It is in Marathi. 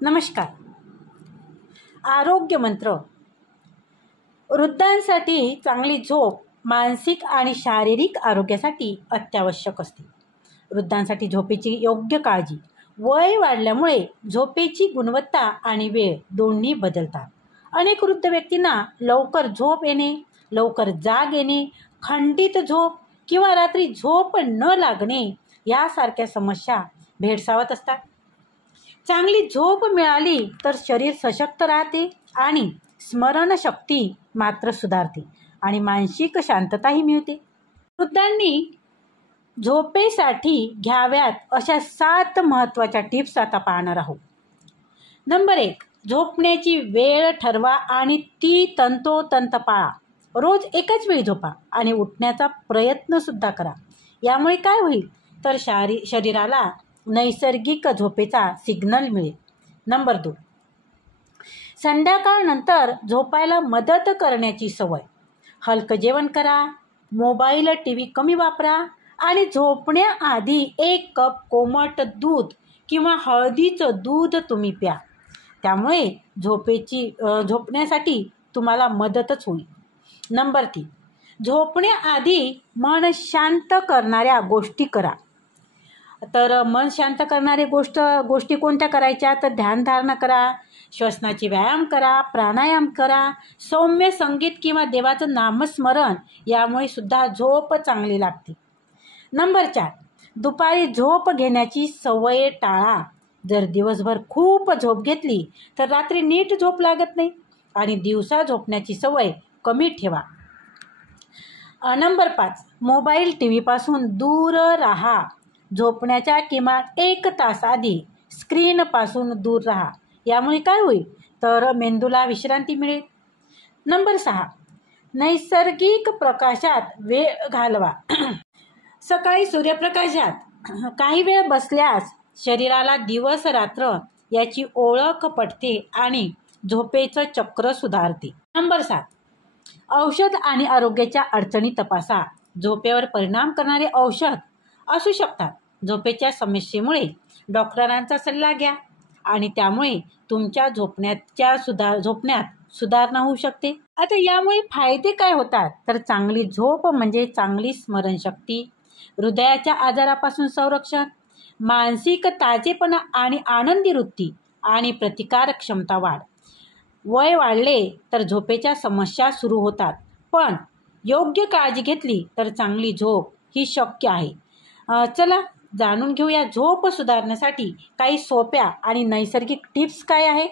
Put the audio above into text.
नमस्कार. आरोग्य मंत्र. वृद्धांसाठी चांगली झोप मानसिक आणि शारीरिक आरोग्यासाठी अत्यावश्यक असते. वृद्धांसाठी झोपेची योग्य काळजी. वय वाढल्यामुळे झोपेची गुणवत्ता आणि वेळ दोन्ही बदलतात. अनेक वृद्ध व्यक्तींना लवकर झोप येणे, लवकर जाग येणे, खंडित झोप किंवा रात्री झोप न लागणे यासारख्या समस्या भेडसावत असतात. चांगली झोप मिळाली तर शरीर सशक्त राहते आणि स्मरणशक्ती मात्र सुधारते आणि मानसिक शांतताही मिळते. वृद्धांनी झोपेसाठी घ्याव्यात अशा 7 महत्त्वाच्या टिप्स आता पाहणार आहोत. नंबर 1. झोपण्याची वेळ ठरवा आणि ती तंतोतंत पाळा. रोज एकाच वेळी झोपा आणि उठण्याचा प्रयत्नसुद्धा करा. यामुळे काय होईल तर शरीराला नैसर्गिक झोपेचा सिग्नल मिळेल. नंबर 2. संध्याकाळनंतर झोपायला मदत करण्याची सवय. हलकं जेवण करा, मोबाईल टीव्ही कमी वापरा आणि झोपण्याआधी 1 कप कोमट दूध किंवा हळदीचं दूध तुम्ही प्या. त्यामुळे झोपण्यासाठी तुम्हाला मदतच होईल. नंबर 3. झोपण्याआधी मन शांत करणाऱ्या गोष्टी करा. तर मन शांत करणारे गोष्टी कोणत्या करायच्या तर ध्यानधारणा करा, श्वसनाचे व्यायाम करा, प्राणायाम करा, सौम्य संगीत किंवा देवाचं नामस्मरण यामुळे सुद्धा झोप चांगली लागते. नंबर 4. दुपारी झोप घेण्याची सवय टाळा. जर दिवसभर खूप झोप घेतली तर रात्री नीट झोप लागत नाही आणि दिवसा झोपण्याची सवय कमी ठेवा. नंबर 5. मोबाईल टीव्हीपासून दूर राहा. झोपण्याच्या किमान 1 तास आधी स्क्रीनपासून दूर राहा. यामुळे काय होईल तर मेंदूला विश्रांती मिळेल. नंबर 6. नैसर्गिक प्रकाशात वेळ घालवा. सकाळी सूर्यप्रकाशात काही वेळ बसल्यास शरीराला दिवस रात्र याची ओळख पटते आणि झोपेचं चक्र सुधारते. नंबर 7. औषध आणि आरोग्याच्या अडचणी तपासा. झोपेवर परिणाम करणारे औषध असू शकतात. झोपेच्या समस्येमुळे डॉक्टरांचा सल्ला घ्या आणि त्यामुळे तुमच्या झोपण्यात सुधारणा होऊ शकते. आता यामुळे फायदे काय होतात तर चांगली झोप म्हणजे चांगली स्मरणशक्ती, हृदयाच्या आजारापासून संरक्षण, मानसिक ताजेपणा आणि आनंदी वृत्ती आणि प्रतिकारक क्षमता वाढ. वय वाढले तर झोपेच्या समस्या सुरू होतात, पण योग्य काळजी घेतली तर चांगली झोप ही शक्य आहे. चला जाणून घेऊया झोप सुधारण्यासाठी काही सोप्या आणि नैसर्गिक टिप्स काय आहे.